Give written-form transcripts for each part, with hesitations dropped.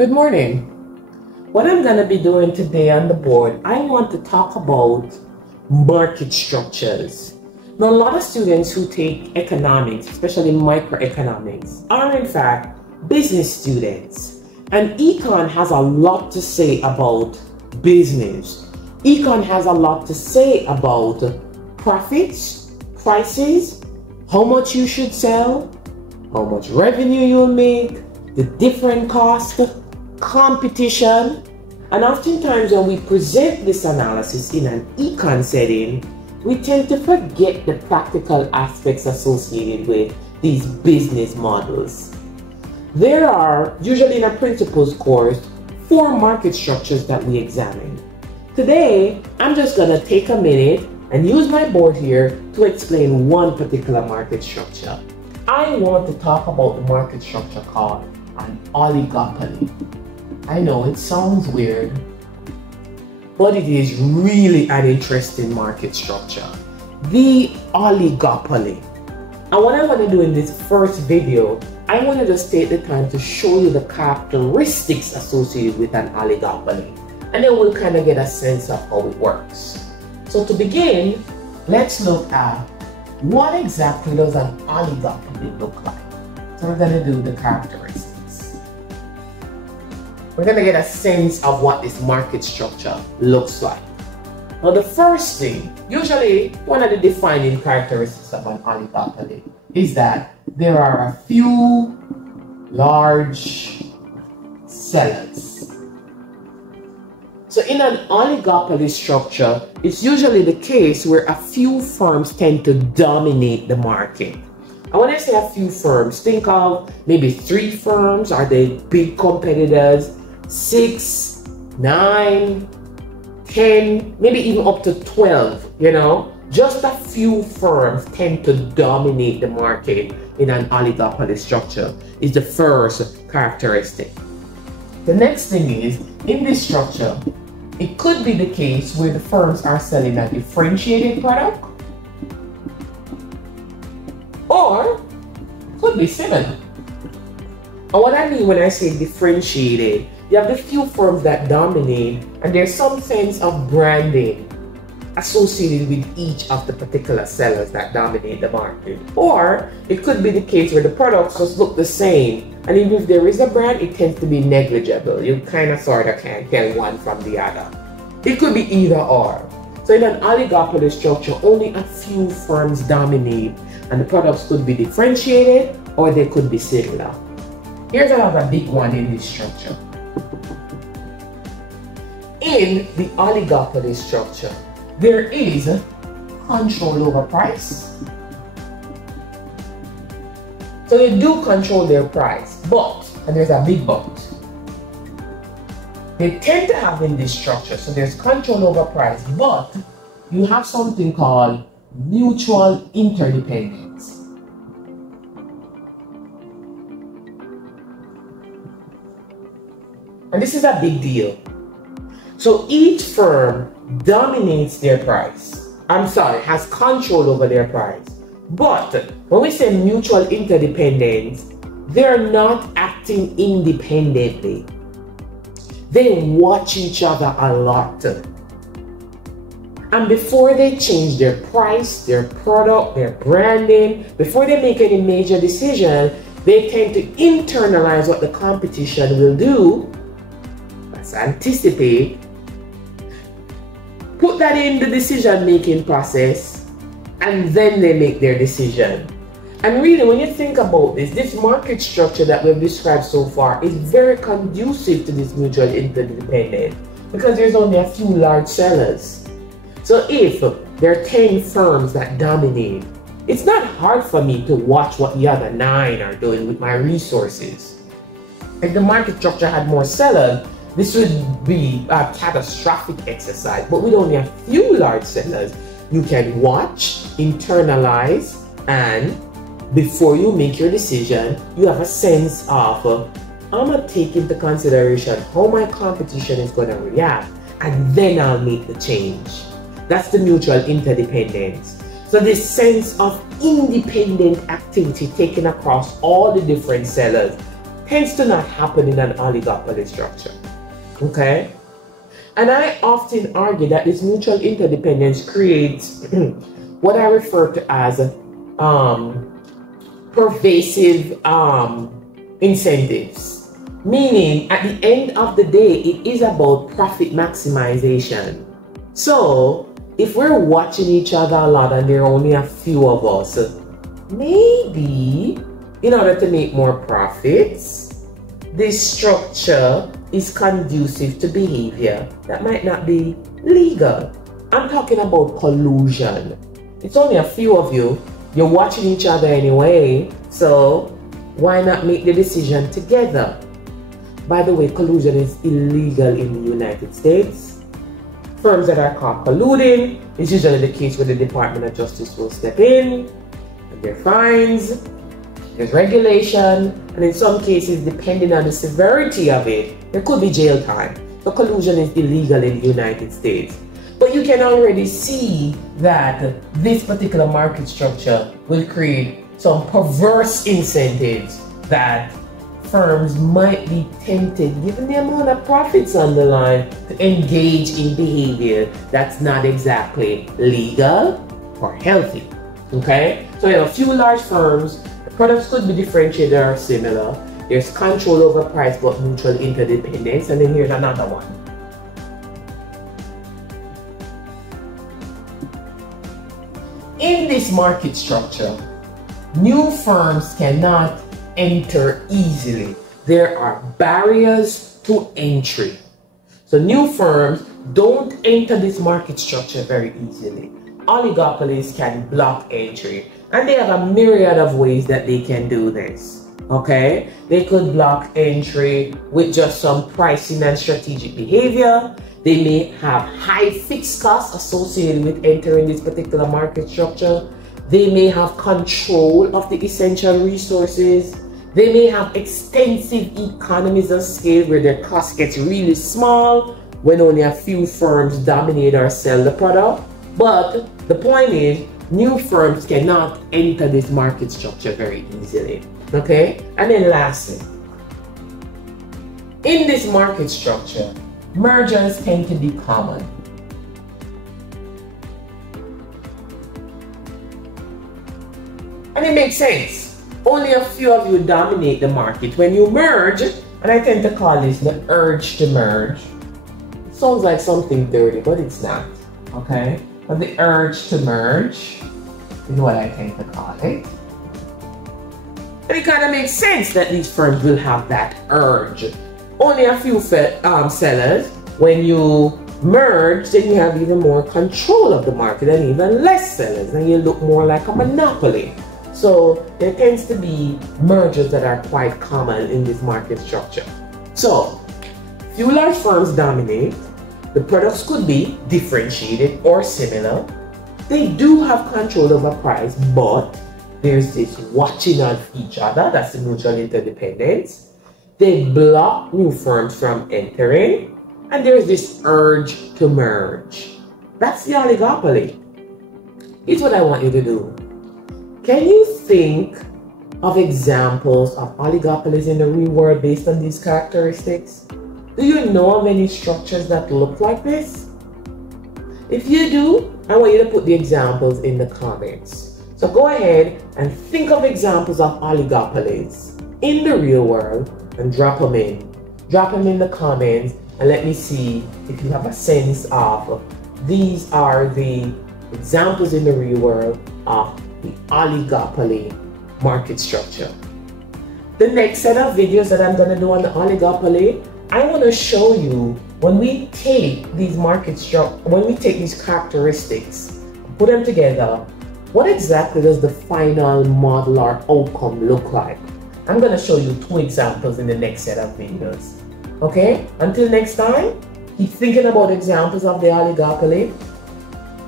Good morning. What I'm going to be doing today on the board, I want to talk about market structures. Now, a lot of students who take economics, especially microeconomics, are in fact business students. And econ has a lot to say about business. Econ has a lot to say about profits, prices, how much you should sell, how much revenue you'll make, the different costs, competition. And oftentimes when we present this analysis in an econ setting, we tend to forget the practical aspects associated with these business models. There are, usually in a principles course, 4 market structures that we examine. Today, I'm just going to take a minute and use my board here to explain one particular market structure. I want to talk about the market structure called an oligopoly. I know it sounds weird, but it is really an interesting market structure. The oligopoly. And what I want to do in this first video, I wanted to take the time to show you the characteristics associated with an oligopoly. And then we'll kind of get a sense of how it works. So to begin, let's look at what exactly does an oligopoly look like. So we're going to do the characteristics. We're going to get a sense of what this market structure looks like. Now the first thing, usually one of the defining characteristics of an oligopoly is that there are a few large sellers. So in an oligopoly structure, it's usually the case where a few firms tend to dominate the market. And when I say a few firms, think of maybe 3 firms. Are they big competitors? 6, 9, 10, maybe even up to 12, Just a few firms tend to dominate the market in an oligopoly structure is the first characteristic. The next thing is, in this structure, it could be the case where the firms are selling a differentiated product, or could be similar. And what I mean when I say differentiated, you have the few firms that dominate, and there's some sense of branding associated with each of the particular sellers that dominate the market. Or it could be the case where the products just look the same, and even if there is a brand, it tends to be negligible. You kind of sort of can't tell one from the other. It could be either or. So in an oligopoly structure, only a few firms dominate, and the products could be differentiated or they could be similar. Here's another big one in this structure. In the oligopoly structure, there is control over price. So they do control their price, but, and there's a big but, they tend to have in this structure, so there's control over price, but you have something called mutual interdependence. And this is a big deal. So each firm dominates their price. Has control over their price. But when we say mutual interdependence, they're not acting independently. They watch each other a lot. And before they change their price, their product, their branding, before they make any major decision, they tend to internalize what the competition will do. Let's anticipate. Put that in the decision-making process, and then they make their decision. And really, when you think about this market structure that we've described so far is very conducive to this mutual interdependence because there's only a few large sellers. So if there are 10 firms that dominate, it's not hard for me to watch what the other 9 are doing with my resources. If the market structure had more sellers, this would be a catastrophic exercise, but with only a few large sellers, you can watch, internalize, and before you make your decision, you have a sense of, I'm going to take into consideration how my competition is going to react, and then I'll make the change. That's the mutual interdependence. So this sense of independent activity taken across all the different sellers tends to not happen in an oligopoly structure. Okay? And I often argue that this mutual interdependence creates what I refer to as pervasive incentives. Meaning, at the end of the day, it is about profit maximization. So, if we're watching each other a lot and there are only a few of us, maybe in order to make more profits, this structure is conducive to behavior that might not be legal. I'm talking about collusion. It's only a few of you. You're watching each other anyway, so why not make the decision together? By the way, collusion is illegal in the United States. Firms that are caught colluding is usually the case where the Department of Justice will step in, and there are fines, there's regulation, and in some cases, depending on the severity of it, there could be jail time. So collusion is illegal in the United States. But you can already see that this particular market structure will create some perverse incentives that firms might be tempted, given the amount of profits on the line, to engage in behavior that's not exactly legal or healthy. Okay? So you have a few large firms, the products could be differentiated or similar. There's control over price but mutual interdependence, and then here's another one. In this market structure, new firms cannot enter easily. There are barriers to entry. So new firms don't enter this market structure very easily. Oligopolies can block entry, and they have a myriad of ways that they can do this. Okay? They could block entry with just some pricing and strategic behavior. They may have high fixed costs associated with entering this particular market structure. They may have control of the essential resources. They may have extensive economies of scale where their cost gets really small when only a few firms dominate or sell the product. But the point is, new firms cannot enter this market structure very easily. Okay? And then lastly, in this market structure, mergers tend to be common. And it makes sense. Only a few of you dominate the market. When you merge, and I tend to call this the urge to merge. It sounds like something dirty, but it's not. Okay? But the urge to merge is what I tend to call it. And it kind of makes sense that these firms will have that urge. Only a few sellers. When you merge, then you have even more control of the market and even less sellers, and you look more like a monopoly. So there tends to be mergers that are quite common in this market structure. So few large firms dominate. The products could be differentiated or similar. They do have control over price, but there's this watching of each other. That's the mutual interdependence. They block new firms from entering, and there's this urge to merge. That's the oligopoly. Here's what I want you to do. Can you think of examples of oligopolies in the real world based on these characteristics? Do you know of any structures that look like this? If you do, I want you to put the examples in the comments. So go ahead and think of examples of oligopolies in the real world and drop them in. Drop them in the comments and let me see if you have a sense of these are the examples in the real world of the oligopoly market structure. The next set of videos that I'm going to do on the oligopoly, I want to show you when we take these when we take these characteristics, put them together, what exactly does the final model or outcome look like? I'm going to show you 2 examples in the next set of videos. Okay? Until next time, keep thinking about examples of the oligopoly.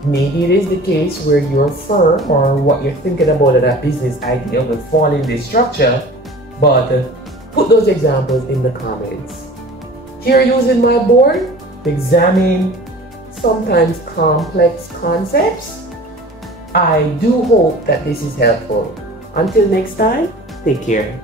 Maybe it is the case where your firm or what you're thinking about as a business idea will fall in this structure, but put those examples in the comments. Here using my board to examine sometimes complex concepts. I do hope that this is helpful. Until next time, take care.